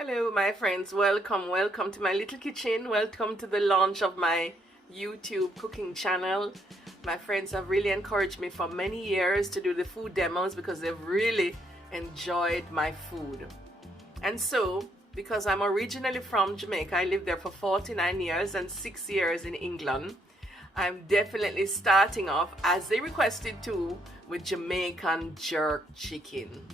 Hello my friends, welcome to my little kitchen. Welcome to the launch of my YouTube cooking channel. My friends have really encouraged me for many years to do the food demos because they've really enjoyed my food. And so, because I'm originally from Jamaica, I lived there for 49 years and 6 years in England, I'm definitely starting off, as they requested to, with Jamaican jerk chicken.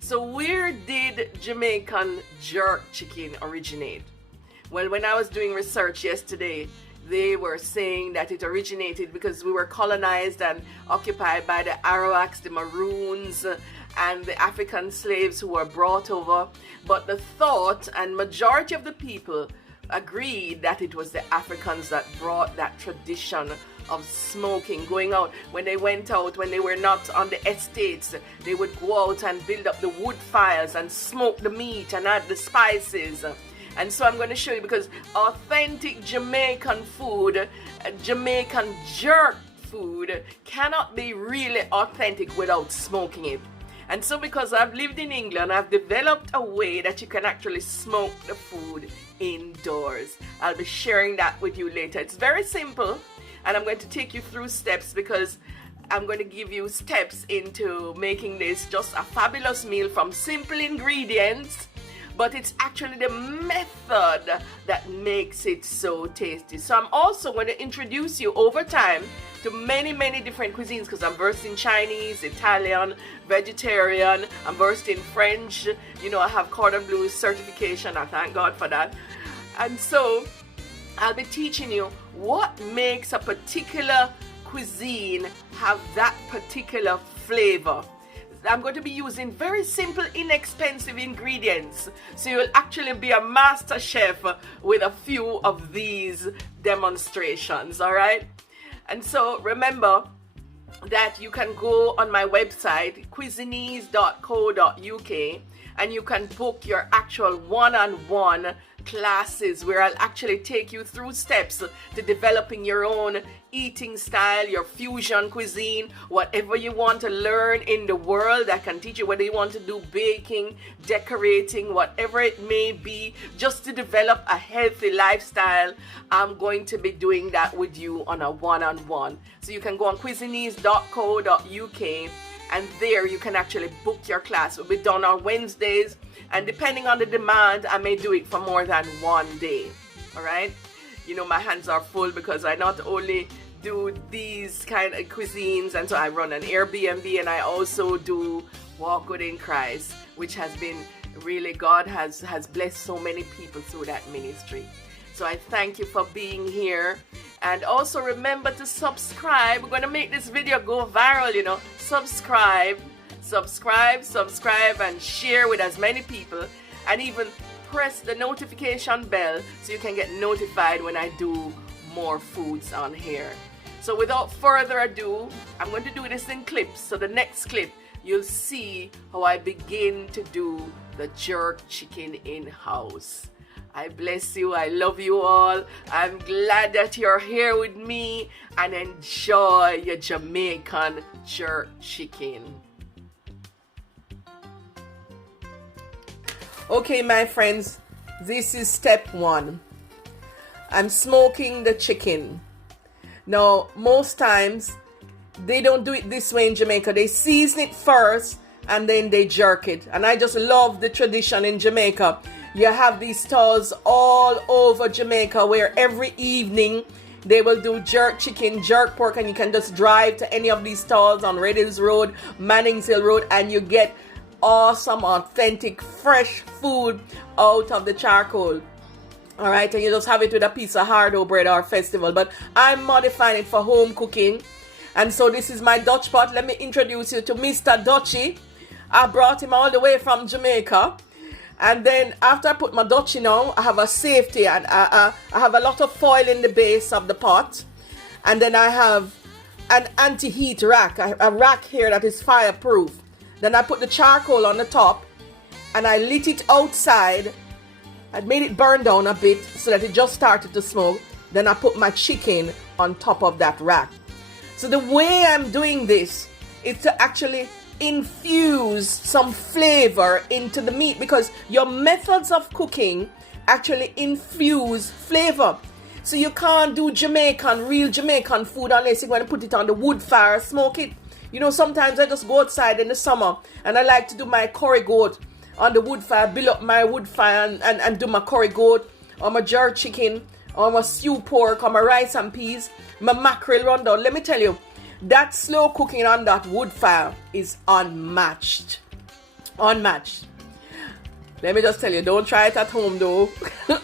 So where did Jamaican jerk chicken originate? Well, when I was doing research yesterday, they were saying that it originated because we were colonized and occupied by the Arawaks, the Maroons, and the African slaves who were brought over. But the thought and majority of the people agreed that it was the Africans that brought that tradition of smoking, going out. When they went out, when they were not on the estates, they would go out and build up the wood fires and smoke the meat and add the spices. And so I'm going to show you, because authentic Jamaican food, Jamaican jerk food, cannot be really authentic without smoking it. And so because I've lived in England, I've developed a way that you can actually smoke the food indoors. I'll be sharing that with you later. It's very simple, and I'm going to take you through steps because I'm going to give you steps into making this just a fabulous meal from simple ingredients, but it's actually the method that makes it so tasty. So I'm also going to introduce you over time to many different cuisines, because I'm versed in Chinese, Italian, vegetarian, I'm versed in French. You know, I have cordon bleu certification. I thank God for that. And so I'll be teaching you what makes a particular cuisine have that particular flavor. I'm going to be using very simple, inexpensive ingredients, so you'll actually be a master chef with a few of these demonstrations, all right? And so remember that you can go on my website, CuisinEase.co.uk, and you can book your actual one-on-one classes where I'll actually take you through steps to developing your own eating style, your fusion cuisine, whatever you want to learn in the world. I can teach you whether you want to do baking, decorating, whatever it may be, just to develop a healthy lifestyle. I'm going to be doing that with you on a one-on-one. So you can go on CuisinEase.co.uk, and there you can actually book your class. It will be done on Wednesdays, and depending on the demand, I may do it for more than one day. All right? You know, my hands are full because I not only do these kind of cuisines, and so I run an Airbnb, and I also do Walk Within Christ, which has been really, God has blessed so many people through that ministry. So I thank you for being here. And also remember to subscribe. We're going to make this video go viral, you know. Subscribe, and share with as many people. And even press the notification bell so you can get notified when I do more foods on here. So without further ado, I'm going to do this in clips. So the next clip, you'll see how I begin to do the jerk chicken in-house. I bless you. I love you all. I'm glad that you're here with me, and enjoy your Jamaican jerk chicken. Okay, my friends, this is step one. I'm smoking the chicken. Now, most times, they don't do it this way in Jamaica. They season it first, and then they jerk it. And I just love the tradition in Jamaica. You have these stalls all over Jamaica where every evening they will do jerk chicken, jerk pork, and you can just drive to any of these stalls on Red Hills Road, Mannings Hill Road, and you get awesome, authentic, fresh food out of the charcoal. All right, and you just have it with a piece of hardo bread or festival. But I'm modifying it for home cooking. And so this is my Dutch pot. Let me introduce you to Mr. Dutchie. I brought him all the way from Jamaica. And then after I put my Dutchie on, I have a safety, and I have a lot of foil in the base of the pot. And then I have an anti-heat rack, a rack here that is fireproof. Then I put the charcoal on the top, and I lit it outside. I made it burn down a bit so that it just started to smoke. Then I put my chicken on top of that rack. So the way I'm doing this is to actually infuse some flavor into the meat, because your methods of cooking actually infuse flavor. So you can't do real Jamaican food unless you're going to put it on the wood fire, smoke it. You know, sometimes I just go outside in the summer and I like to do my curry goat on the wood fire, build up my wood fire and do my curry goat, or my jerk chicken, or my stew pork, or my rice and peas, my mackerel rundown. Let me tell you, that slow cooking on that wood fire is unmatched. Unmatched. Let me just tell you, don't try it at home though,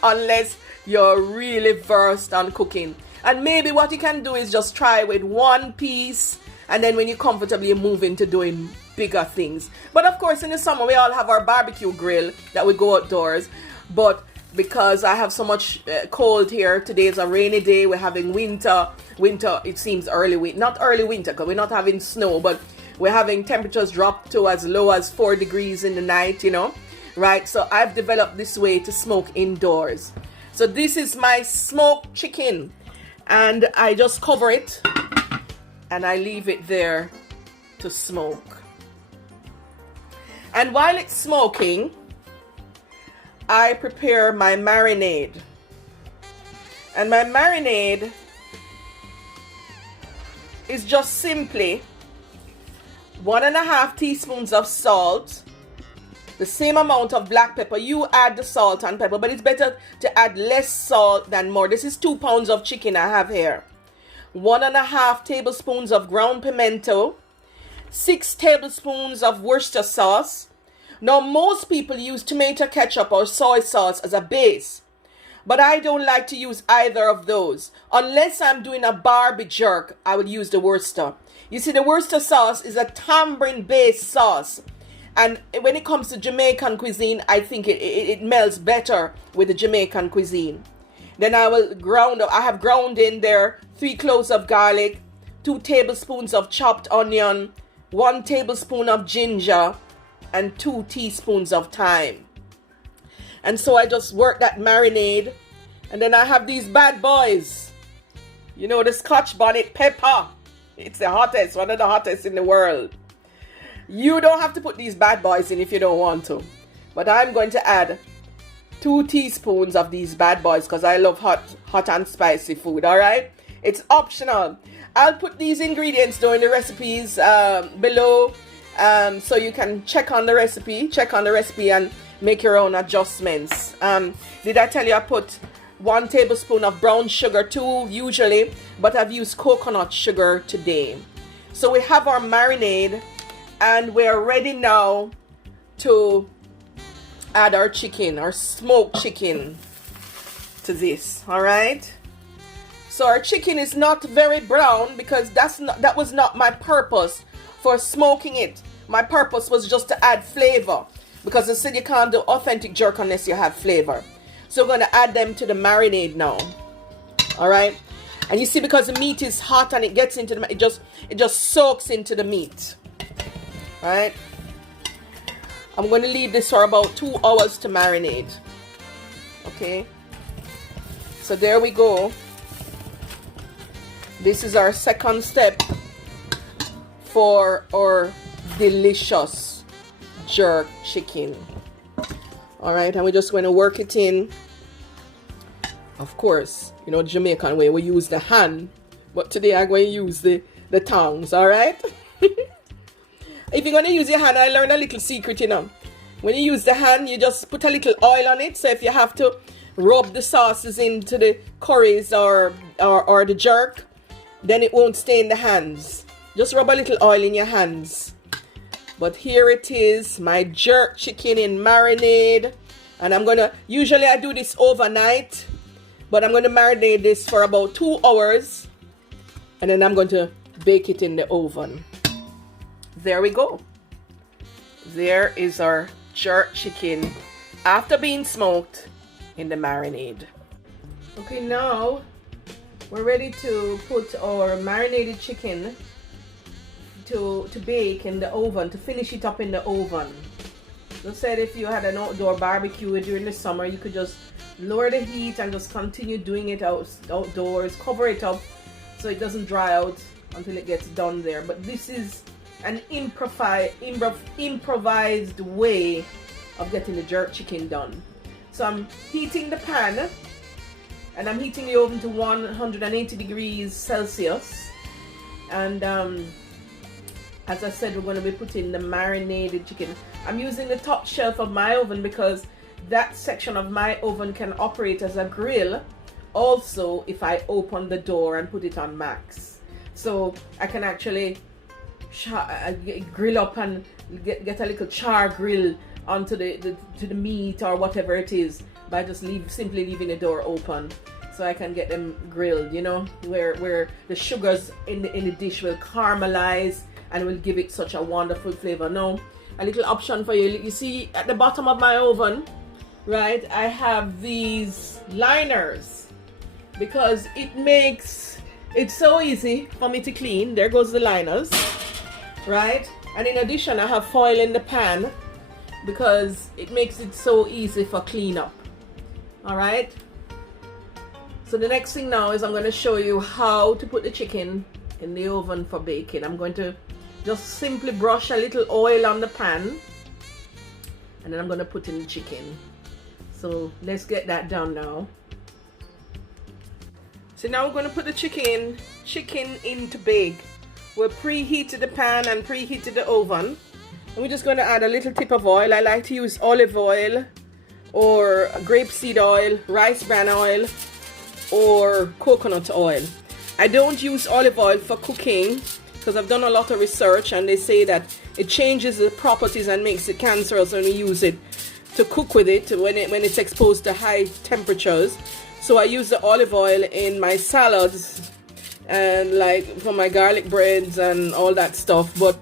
unless you're really versed on cooking. And maybe what you can do is just try with one piece, and then when you're comfortable, you move into doing bigger things. But of course, in the summer, we all have our barbecue grill that we go outdoors. But because I have so much cold here, today is a rainy day, we're having winter, it seems not early winter, because we're not having snow, but we're having temperatures drop to as low as 4 degrees in the night, you know, right? So I've developed this way to smoke indoors. So this is my smoked chicken, and I just cover it and I leave it there to smoke. And while it's smoking, I prepare my marinade. And my marinade is just simply 1.5 teaspoons of salt, the same amount of black pepper. You add the salt and pepper, but it's better to add less salt than more. This is 2 pounds of chicken I have here. 1.5 tablespoons of ground pimento, 6 tablespoons of Worcester sauce. Now, most people use tomato ketchup or soy sauce as a base, but I don't like to use either of those. Unless I'm doing a Barbie jerk, I would use the Worcester. You see, the Worcester sauce is a tamarind-based sauce, and when it comes to Jamaican cuisine, I think it melds better with the Jamaican cuisine. Then I have ground in there 3 cloves of garlic, 2 tablespoons of chopped onion, 1 tablespoon of ginger, and 2 teaspoons of thyme. And so I just work that marinade. And then I have these bad boys. You know, the scotch bonnet pepper. It's the hottest, one of the hottest in the world. You don't have to put these bad boys in if you don't want to. But I'm going to add 2 teaspoons of these bad boys because I love hot and spicy food, alright? It's optional. I'll put these ingredients down in the recipes below. So you can check on the recipe and make your own adjustments. Did I tell you I put 1 tablespoon of brown sugar too, usually, but I've used coconut sugar today. So we have our marinade, and we're ready now to add our chicken, our smoked chicken, to this. All right. So our chicken is not very brown because that was not my purpose for smoking it. My purpose was just to add flavor, because I said you can't do authentic jerk unless you have flavor. So we're going to add them to the marinade now. All right. And you see, because the meat is hot and it gets into the, it just soaks into the meat. All right. I'm going to leave this for about 2 hours to marinate. Okay. So there we go. This is our second step for our delicious jerk chicken. All right, and we're just going to work it in. Of course, you know, Jamaican way, we use the hand, but today I'm going to use the tongs. All right. If you're going to use your hand, I learned a little secret, you know. When you use the hand, you just put a little oil on it. So if you have to rub the sauces into the curries or the jerk, then it won't stain the hands. Just rub a little oil in your hands. But here it is, my jerk chicken in marinade. And I'm gonna, usually I do this overnight, but I'm gonna marinate this for about 2 hours. And then I'm going to bake it in the oven. There we go. There is our jerk chicken after being smoked in the marinade. Okay, now we're ready to put our marinated chicken to bake in the oven, to finish it up in the oven. Just said if you had an outdoor barbecue during the summer, you could just lower the heat and just continue doing it outdoors, cover it up so it doesn't dry out until it gets done there. But this is an improvised way of getting the jerk chicken done. So I'm heating the pan, and I'm heating the oven to 180 degrees Celsius. And as I said, we're going to be putting the marinated chicken. I'm using the top shelf of my oven because that section of my oven can operate as a grill also if I open the door and put it on max. So I can actually grill up and get a little char grill onto the meat or whatever it is by just simply leaving the door open, so I can get them grilled, you know, where the sugars in the dish will caramelize and will give it such a wonderful flavor. Now, a little option for you. You see at the bottom of my oven, right, I have these liners because it makes it so easy for me to clean. There goes the liners, right? And in addition, I have foil in the pan because it makes it so easy for cleanup. All right. So the next thing now is I'm going to show you how to put the chicken in the oven for baking. I'm going to just simply brush a little oil on the pan, and then I'm going to put in the chicken. So let's get that done now. So now we're going to put the chicken in to bake. We've preheated the pan and preheated the oven. And we're just going to add a little tip of oil. I like to use olive oil or grapeseed oil, rice bran oil, or coconut oil. I don't use olive oil for cooking because I've done a lot of research and they say that it changes the properties and makes it cancerous when you use it to cook with it when it's exposed to high temperatures. So I use the olive oil in my salads and like for my garlic breads and all that stuff. But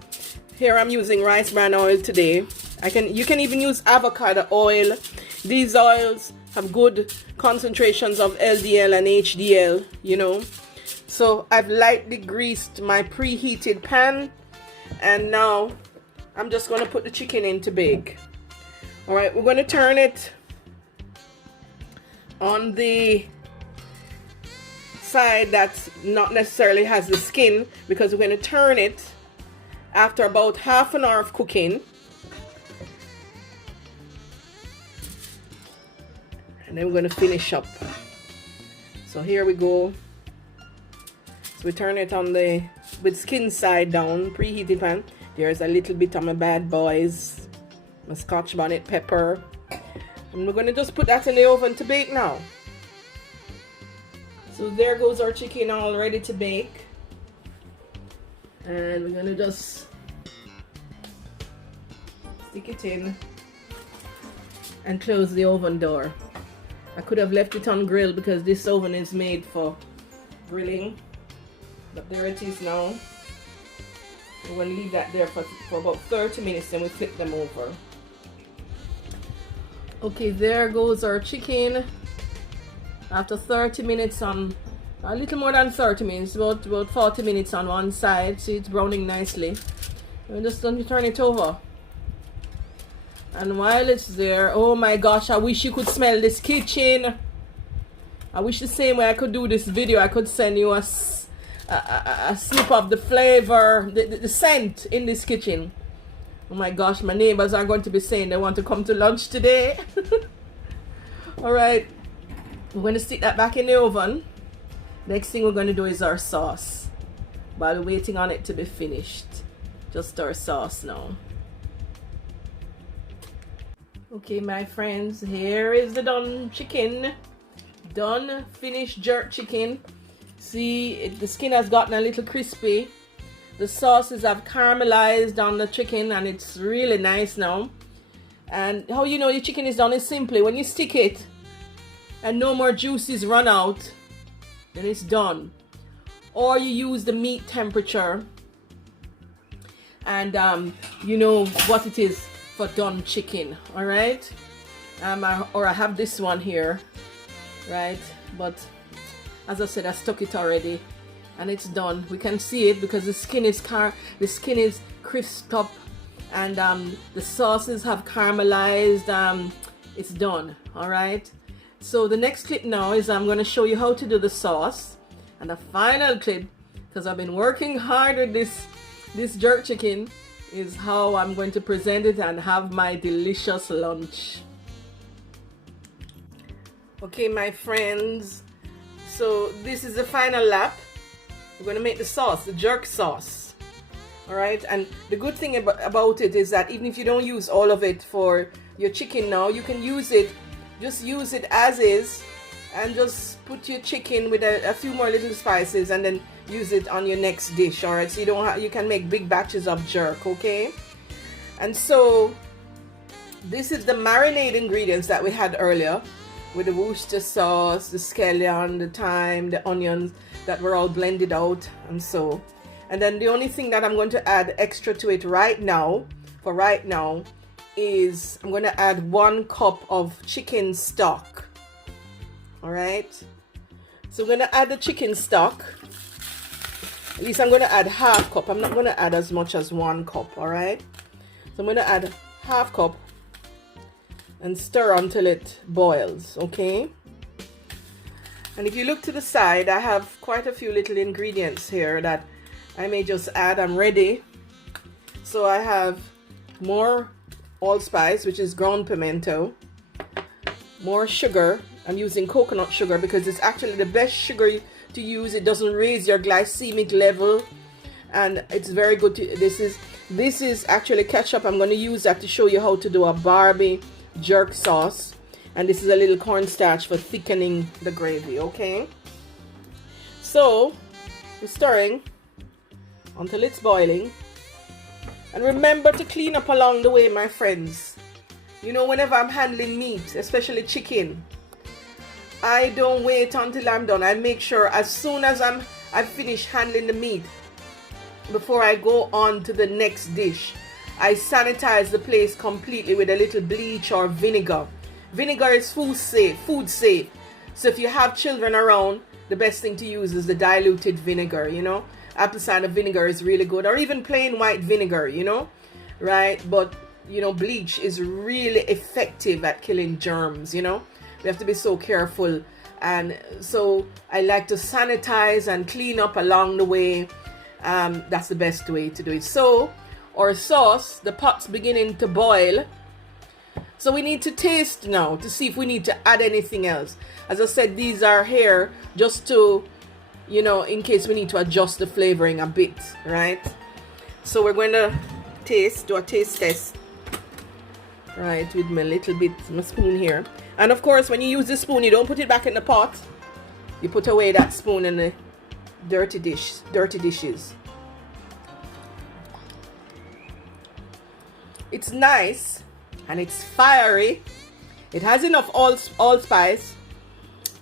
here I'm using rice bran oil today. You can even use avocado oil. These oils have good concentrations of LDL and HDL, you know. So I've lightly greased my preheated pan, and now I'm just going to put the chicken in to bake. All right, we're going to turn it on the side that's not necessarily has the skin, because we're going to turn it after about half an hour of cooking. And then we're going to finish up. So here we go. So we turn it on with skin side down, preheated pan. There's a little bit of my bad boys, my scotch bonnet pepper. And we're going to just put that in the oven to bake now. So there goes our chicken all ready to bake. And we're going to just stick it in and close the oven door. I could have left it on grill because this oven is made for grilling, but there it is now. We're going to leave that there for about 30 minutes, then we flip them over. Okay, there goes our chicken after 30 minutes on, a little more than 30 minutes, about 40 minutes on one side. See, it's browning nicely. We're just going to turn it over. And while it's there, oh my gosh, I wish you could smell this kitchen. I wish the same way I could do this video, I could send you a snip of the flavor, the scent in this kitchen. Oh my gosh, my neighbors are going to be saying they want to come to lunch today. All right, we're going to stick that back in the oven. Next thing we're going to do is our sauce. While we're waiting on it to be finished, just our sauce now. Okay, my friends, here is the done chicken. Done, finished jerk chicken. See, the skin has gotten a little crispy. The sauces have caramelized on the chicken and it's really nice now. And how you know your chicken is done is simply when you stick it and no more juices run out, then it's done. Or you use the meat temperature and you know what it is for done chicken. All right, or I have this one here, right? But as I said, I stuck it already and it's done. We can see it because the skin is crisped up and the sauces have caramelized. It's done. All right, so the next clip now is I'm going to show you how to do the sauce, and the final clip, because I've been working hard with this This jerk chicken is how I'm going to present it and have my delicious lunch. Okay, my friends, so this is the final lap. We're going to make the sauce, the jerk sauce. All right, and the good thing about it is that even if you don't use all of it for your chicken now, you can use it, just use it as is, and just put your chicken with a few more little spices and then use it on your next dish. All right, so you can make big batches of jerk. Okay, and so this is the marinade ingredients that we had earlier with the Worcester sauce, the scallion, the thyme, the onions that were all blended out. And then the only thing that I'm going to add extra to it right now is I'm going to add 1 cup of chicken stock. All right, so I'm going to add the chicken stock. At least I'm going to add half cup. I'm not going to add as much as 1 cup. All right, so I'm going to add half cup and stir until it boils. Okay, and if you look to the side, I have quite a few little ingredients here that I may just add. I'm ready. So I have more allspice, which is ground pimento, more sugar. I'm using coconut sugar because it's actually the best sugar to use. It doesn't raise your glycemic level, and it's very good to, this is actually ketchup. I'm going to use that to show you how to do a Barbie jerk sauce, and this is a little cornstarch for thickening the gravy. Okay, so we're stirring until it's boiling, and remember to clean up along the way, my friends. You know, whenever I'm handling meat, especially chicken, I don't wait until I'm done. I make sure as soon as I've finished handling the meat, before I go on to the next dish, I sanitize the place completely with a little bleach or vinegar. Vinegar is food safe. So if you have children around, the best thing to use is the diluted vinegar. You know, apple cider vinegar is really good, or even plain white vinegar, you know, right? But you know, bleach is really effective at killing germs. You know, we have to be so careful, and so I like to sanitize and clean up along the way. That's the best way to do it. So our sauce, the pot's beginning to boil, so we need to taste now to see if we need to add anything else. As I said, these are here just to, you know, in case we need to adjust the flavoring a bit, right? So we're going to do a taste test, right, with my my spoon here. And of course, when you use the spoon, you don't put it back in the pot. You put away that spoon in the dirty dishes. It's nice and it's fiery. It has enough allspice,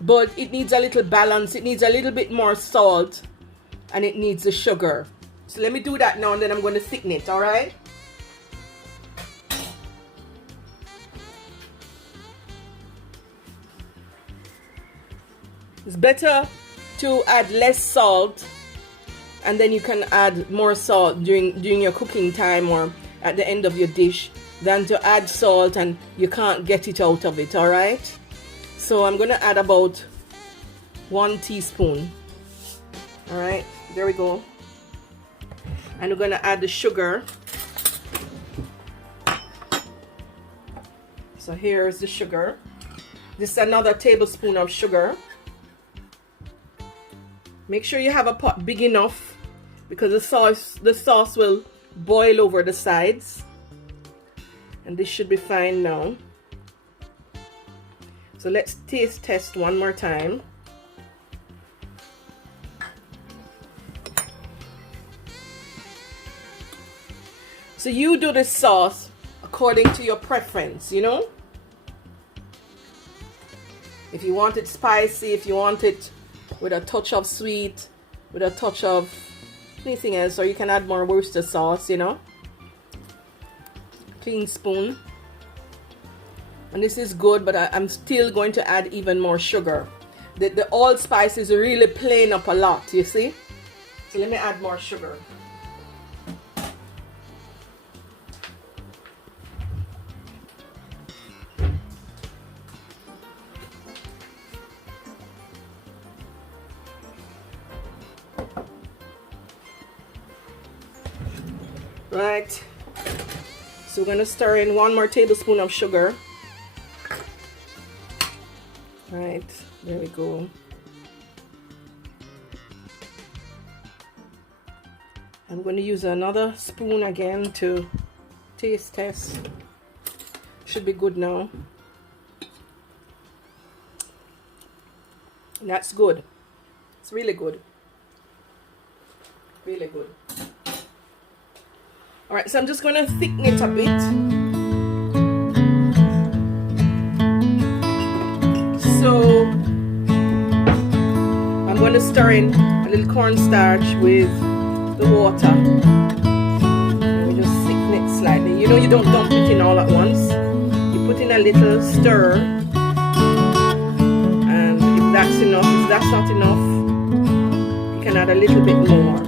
but it needs a little balance. It needs a little bit more salt, and it needs the sugar. So let me do that now, and then I'm going to thicken it. All right. It's better to add less salt, and then you can add more salt during your cooking time or at the end of your dish, than to add salt and you can't get it out of it. All right, so I'm going to add about 1 teaspoon. All right, there we go. And we're going to add the sugar. So here's the sugar. This is another tablespoon of sugar. Make sure you have a pot big enough, because the sauce will boil over the sides. And this should be fine now. So let's taste test one more time. So you do the sauce according to your preference, you know. If you want it spicy, if you want it with a touch of sweet, with a touch of anything else, or you can add more Worcester sauce, you know. Clean spoon. And this is good, but I'm still going to add even more sugar. The allspice is really playing up a lot, you see. So let me add more sugar. Right, so we're going to stir in 1 more tablespoon of sugar. Right, there we go. I'm going to use another spoon again to taste test. Should be good now. That's good. It's really good. Really good. Alright, so I'm just going to thicken it a bit. So I'm going to stir in a little cornstarch with the water. And we just thicken it slightly. You know, you don't dump it in all at once. You put in a little stir. And if that's enough, if that's not enough, you can add a little bit more.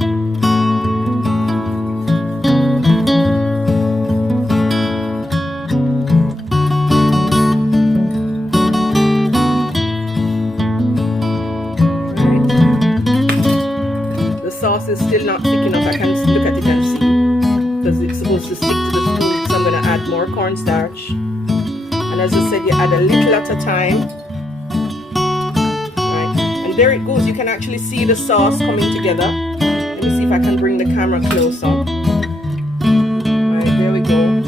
Is still not thick enough. I can look at it and see, because it's supposed to stick to the spoon. So I'm going to add more cornstarch, and as I said, you add a little at a time. Right, and there it goes. You can actually see the sauce coming together. Let me see if I can bring the camera closer. Right, there we go.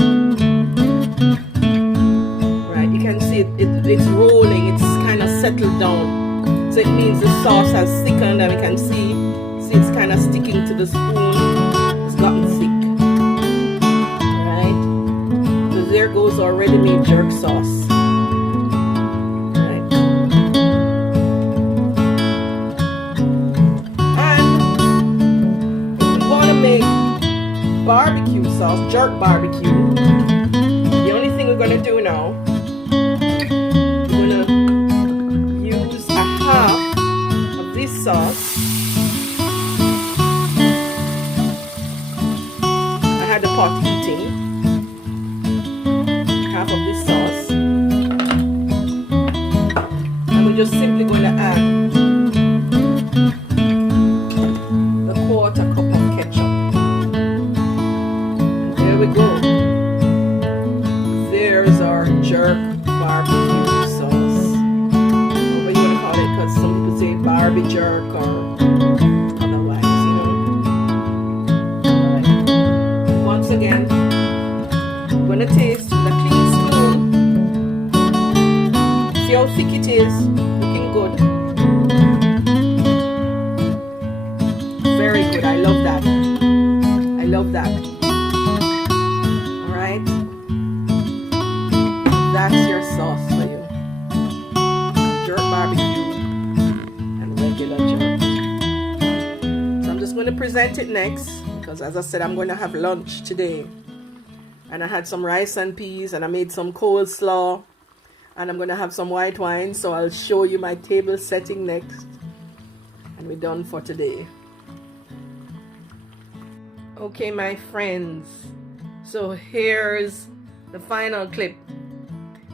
Right, you can see it's rolling. It's kind of settled down, so it means the sauce has thickened, and we can see it's kind of sticking to the spoon. It's gotten thick. Alright. So there goes our ready-made jerk sauce. Right. And if we want to make barbecue sauce, jerk barbecue, the only thing we're going to do now, we're going to use a half of this sauce. The pot heating, half of this sauce, and we're just simply going to add the 1/4 cup of ketchup. And there we go. There's our jerk barbecue sauce. Whatever you want to call it, because some people say Barbie jerk or again. I'm going to taste with a clean spoon. See how thick it is? Looking good. Very good. I love that. I love that. Alright. That's your sauce for you. Jerk barbecue and regular jerk. So I'm just going to present it next. Because as I said, I'm going to have lunch today, and I had some rice and peas, and I made some coleslaw, and I'm going to have some white wine. So I'll show you my table setting next, and we're done for today. Okay, my friends, so here's the final clip,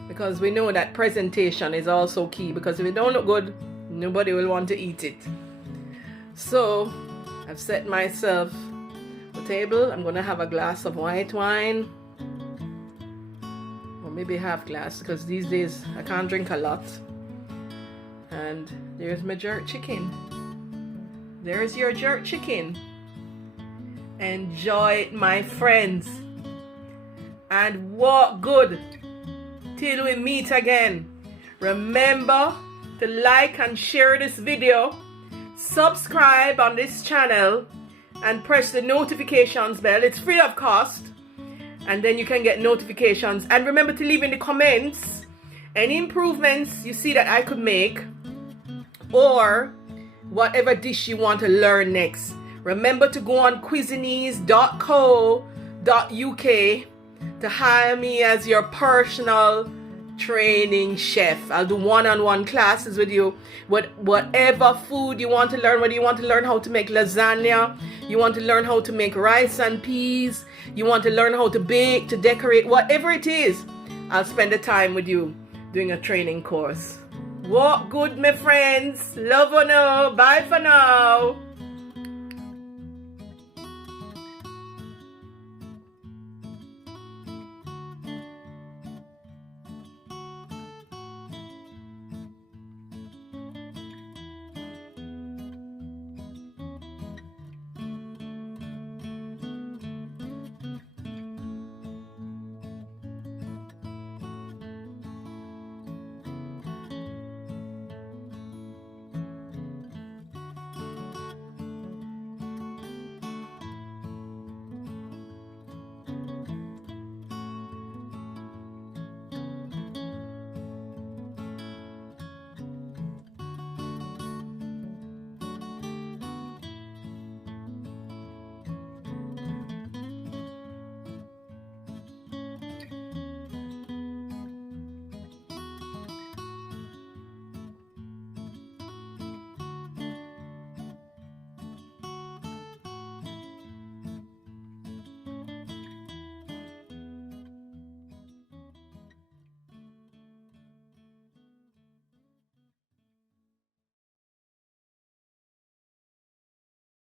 because we know that presentation is also key, because if it don't look good, nobody will want to eat it. So I've set myself table. I'm gonna have a glass of white wine, or maybe half glass, because these days I can't drink a lot. And there's my jerk chicken. There's your jerk chicken. Enjoy it, my friends, and walk good till we meet again. Remember to like and share this video, subscribe on this channel, and press the notifications bell. It's free of cost, and then you can get notifications. And remember to leave in the comments any improvements you see that I could make, or whatever dish you want to learn next. Remember to go on CuisinEase.co.uk to hire me as your personal training chef. I'll do one-on-one classes with you. Whatever food you want to learn, whether you want to learn how to make lasagna, you want to learn how to make rice and peas, you want to learn how to bake, to decorate, whatever it is, I'll spend the time with you doing a training course. Walk good, my friends. Love you now. Bye for now.